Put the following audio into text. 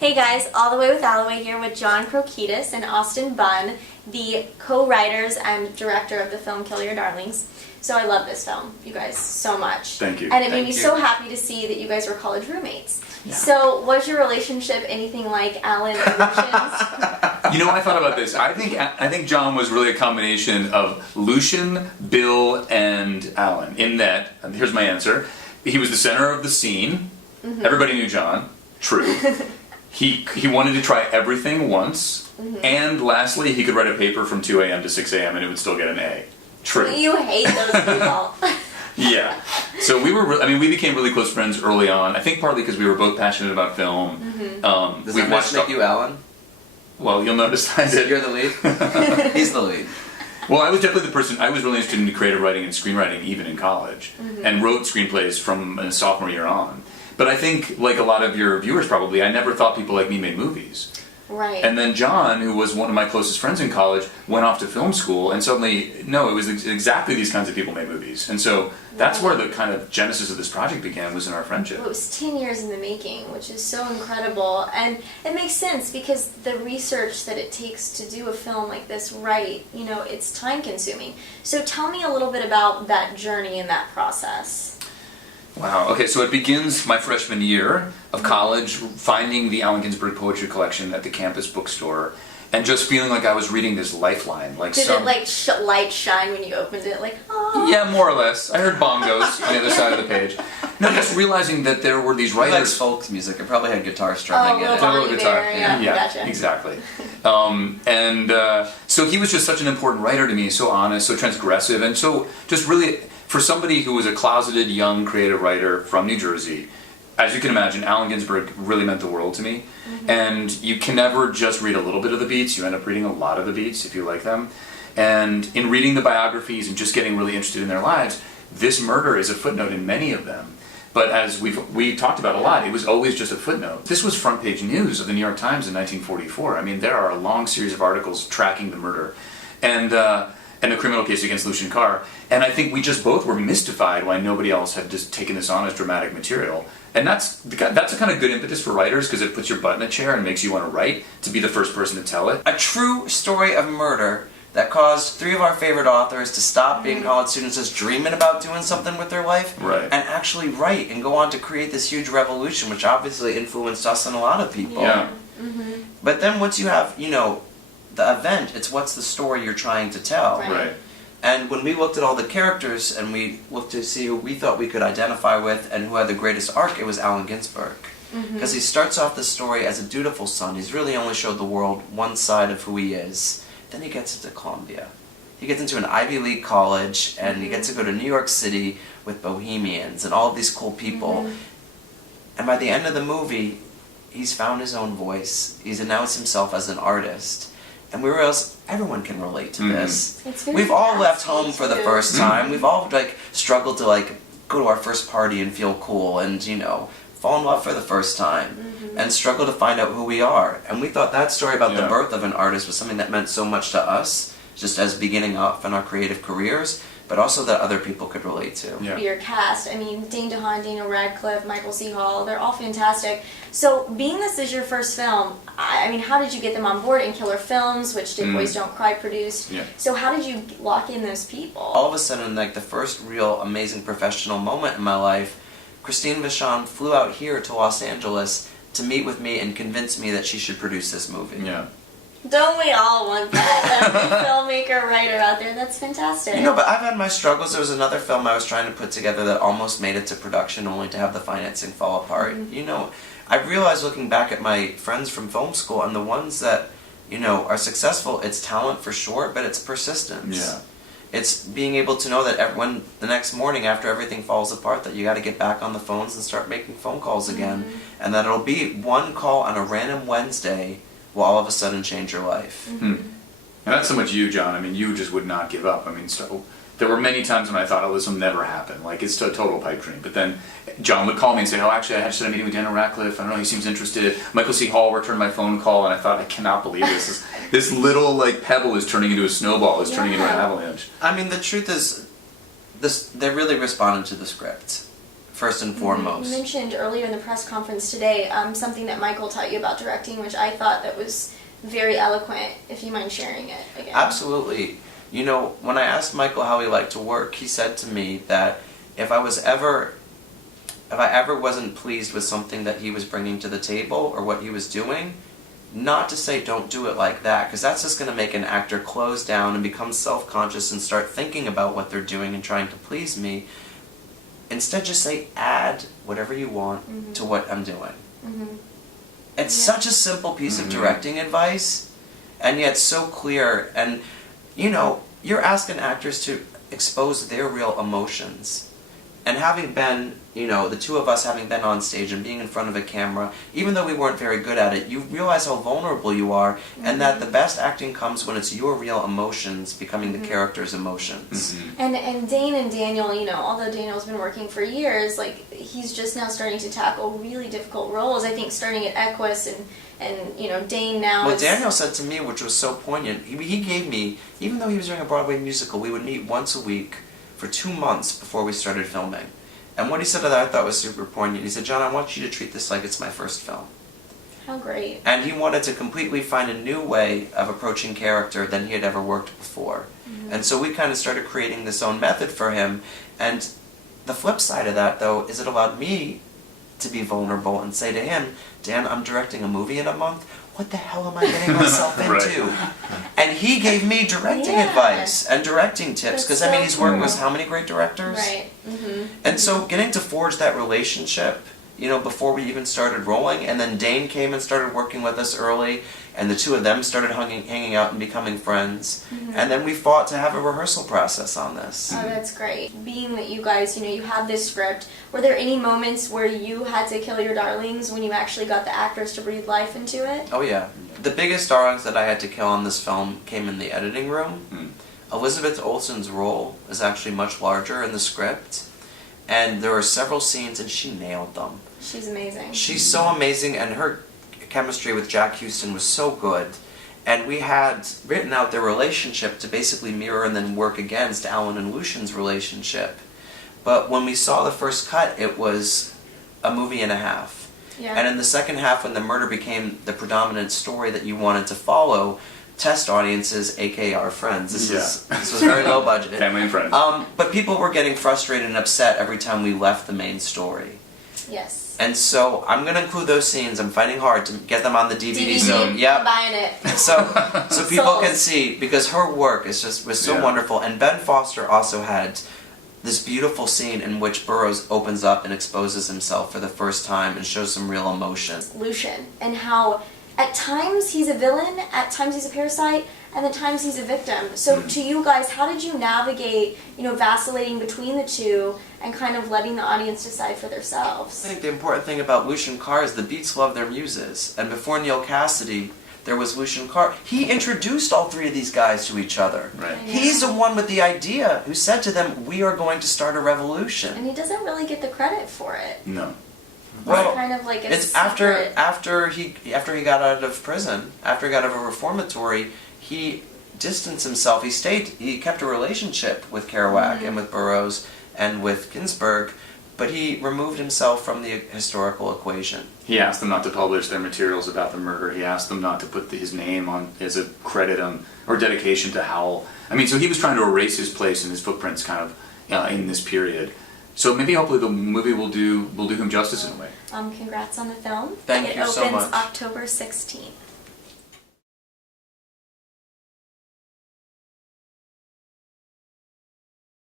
Hey guys, All the Way with Alloway here with John Krokidas and Austin Bunn, the co-writers and director of the film Kill Your Darlings. So I love this film, you guys, so much. Thank you. And it made me so happy to see that you guys were college roommates. Yeah. So was your relationship anything like Alan and Lucian's? You know, I thought about this. I think John was really a combination of Lucien, Bill, and Alan. In that, and here's my answer, he was the center of the scene. Mm-hmm. Everybody knew John. True. He wanted to try everything once, and lastly, he could write a paper from 2 a.m. to 6 a.m. and it would still get an A. True. You hate those people. Yeah. So we became really close friends early on. I think partly because we were both passionate about film. Mm-hmm. Does that make you Alan? Well, you'll notice I did. You're the lead? He's the lead. Well, I was definitely the person, I was really interested in creative writing and screenwriting even in college, and wrote screenplays from a sophomore year on. But I think, like a lot of your viewers probably, I never thought people like me made movies. Right. And then John, who was one of my closest friends in college, went off to film school, and suddenly, no, it was exactly these kinds of people made movies. And so that's where the kind of genesis of this project began, was in our friendship. Well, it was 10 years in the making, which is so incredible. And it makes sense because the research that it takes to do a film like this right, you know, it's time consuming. So tell me a little bit about that journey and that process. Wow, okay, so it begins my freshman year of college, finding the Allen Ginsberg poetry collection at the campus bookstore, and just feeling like I was reading this lifeline. Did it like light shine when you opened it? Like, oh. Yeah, more or less. I heard bongos on the other side of the page. No, just realizing that there were these writers. He likes folk music. It probably had guitar strumming in it. A little guitar. Yeah, gotcha. Exactly. So he was just such an important writer to me, so honest, so transgressive, and so just really, for somebody who was a closeted young creative writer from New Jersey, as you can imagine, Allen Ginsberg really meant the world to me. And you can never just read a little bit of the beats, you end up reading a lot of the beats if you like them. And in reading the biographies and just getting really interested in their lives, this murder is a footnote in many of them. But as we talked about a lot, it was always just a footnote. This was front page news of the New York Times in 1944. I mean, there are a long series of articles tracking the murder. And the criminal case against Lucien Carr. And I think we just both were mystified why nobody else had just taken this on as dramatic material. And that's a kind of good impetus for writers, because it puts your butt in a chair and makes you want to write, to be the first person to tell it. A true story of murder that caused 3 of our favorite authors to stop being college students just dreaming about doing something with their life, and actually write and go on to create this huge revolution, which obviously influenced us and a lot of people. Yeah. But then once you have, you know, the event, it's what's the story you're trying to tell. Right. And when we looked at all the characters and we looked to see who we thought we could identify with and who had the greatest arc, it was Allen Ginsberg. Because he starts off the story as a dutiful son. He's really only showed the world one side of who he is. Then he gets into Columbia. He gets into an Ivy League college, and he gets to go to New York City with bohemians and all of these cool people. And by the end of the movie, he's found his own voice. He's announced himself as an artist. And we realized everyone can relate to this. We've all left home for the first time. We've all struggled to go to our first party and feel cool, and fall in love for the first time, and struggle to find out who we are. And we thought that story about the birth of an artist was something that meant so much to us, just as beginning off in our creative careers, but also that other people could relate to. Your cast, I mean, Dane, DeHaan, Daniel Radcliffe, Michael C. Hall, they're all fantastic. So, being this is your first film, I mean, how did you get them on board? In Killer Films, which Did Boys Don't Cry produced. So how did you lock in those people? All of a sudden, the first real amazing professional moment in my life, Christine Vachon flew out here to Los Angeles to meet with me and convince me that she should produce this movie. Don't we all want that? Every filmmaker, writer out there, that's fantastic. But I've had my struggles. There was another film I was trying to put together that almost made it to production, only to have the financing fall apart. I realized looking back at my friends from film school, and the ones that, are successful, it's talent for sure, but it's persistence. It's being able to know that when the next morning after everything falls apart, that you got to get back on the phones and start making phone calls again, and that it'll be one call on a random Wednesday will all of a sudden change your life. And that's so much you, John. I mean, you just would not give up. I mean, there were many times when I thought, oh, this will never happen. It's a total pipe dream. But then John would call me and say, oh, actually, I just had a meeting with Daniel Radcliffe. I don't know, he seems interested. Michael C. Hall returned my phone call, and I thought, I cannot believe this. This little, pebble is turning into a snowball, is turning into an avalanche. I mean, the truth is, they really responded to the script. first and You foremost. mentioned earlier in the press conference today something that Michael taught you about directing, which I thought that was very eloquent, if you mind sharing it again. Absolutely. You know, when I asked Michael how he liked to work, he said to me that if I ever wasn't pleased with something that he was bringing to the table or what he was doing, not to say don't do it like that, because that's just going to make an actor close down and become self-conscious and start thinking about what they're doing and trying to please me. Instead, just say add whatever you want to what I'm doing. It's such a simple piece of directing advice, and yet so clear. And, you know, you're asking actors to expose their real emotions. And having been, you know, the two of us having been on stage and being in front of a camera, even though we weren't very good at it, you realize how vulnerable you are, and that the best acting comes when it's your real emotions becoming the character's emotions. And Dane and Daniel, you know, although Daniel's been working for years, like, he's just now starting to tackle really difficult roles. I think starting at Equus and you know, Dane now Well, is... Daniel said to me, which was so poignant, he gave me, even though he was doing a Broadway musical, we would meet once a week for 2 months before we started filming. And what he said that I thought was super poignant, he said, John, I want you to treat this like it's my first film. How great. And he wanted to completely find a new way of approaching character than he had ever worked before. And so we kind of started creating this own method for him. And the flip side of that, though, is it allowed me to be vulnerable and say to him, Dan, I'm directing a movie in a month. What the hell am I getting myself into? And he gave me directing advice and directing tips, because I mean, he's working with how many great directors? Right. And so getting to forge that relationship, you know, before we even started rolling, and then Dane came and started working with us early, and the two of them started hanging out and becoming friends, and then we fought to have a rehearsal process on this. Oh, that's great. Being that you guys, you know, you have this script, were there any moments where you had to kill your darlings when you actually got the actors to breathe life into it? Oh yeah. The biggest darlings that I had to kill on this film came in the editing room. Elizabeth Olsen's role is actually much larger in the script, and there were several scenes and she nailed them. She's amazing. She's so amazing, and her chemistry with Jack Huston was so good. And we had written out their relationship to basically mirror and then work against Alan and Lucien's relationship. But when we saw the first cut, it was a movie and a half. Yeah. And in the second half, when the murder became the predominant story that you wanted to follow, test audiences, aka our friends, this was very low budget. Family and friends. But people were getting frustrated and upset every time we left the main story. Yes. And so I'm going to include those scenes. I'm fighting hard to get them on the DVD. So, I'm buying it. So people Sold. can see, because her work was so wonderful. And Ben Foster also had this beautiful scene in which Burroughs opens up and exposes himself for the first time and shows some real emotion. Lucien, and how at times he's a villain, at times he's a parasite, and at times he's a victim. So to you guys, how did you navigate, you know, vacillating between the two and kind of letting the audience decide for themselves? I think the important thing about Lucien Carr is the Beats love their muses. And before Neil Cassidy, there was Lucien Carr. He introduced all three of these guys to each other. Right. He's the one with the idea who said to them, we are going to start a revolution. And he doesn't really get the credit for it. No. Well, It's kind of like a it's secret. after he got out of prison, after he got out of a reformatory, he distanced himself. He kept a relationship with Kerouac and with Burroughs and with Ginsberg, but he removed himself from the historical equation. He asked them not to publish their materials about the murder. He asked them not to put his name on as a credit or dedication to Howell. I mean, so he was trying to erase his place and his footprints kind of in this period. So maybe hopefully the movie will do him justice in a way. Congrats on the film. Thank you so much. It opens October 16th.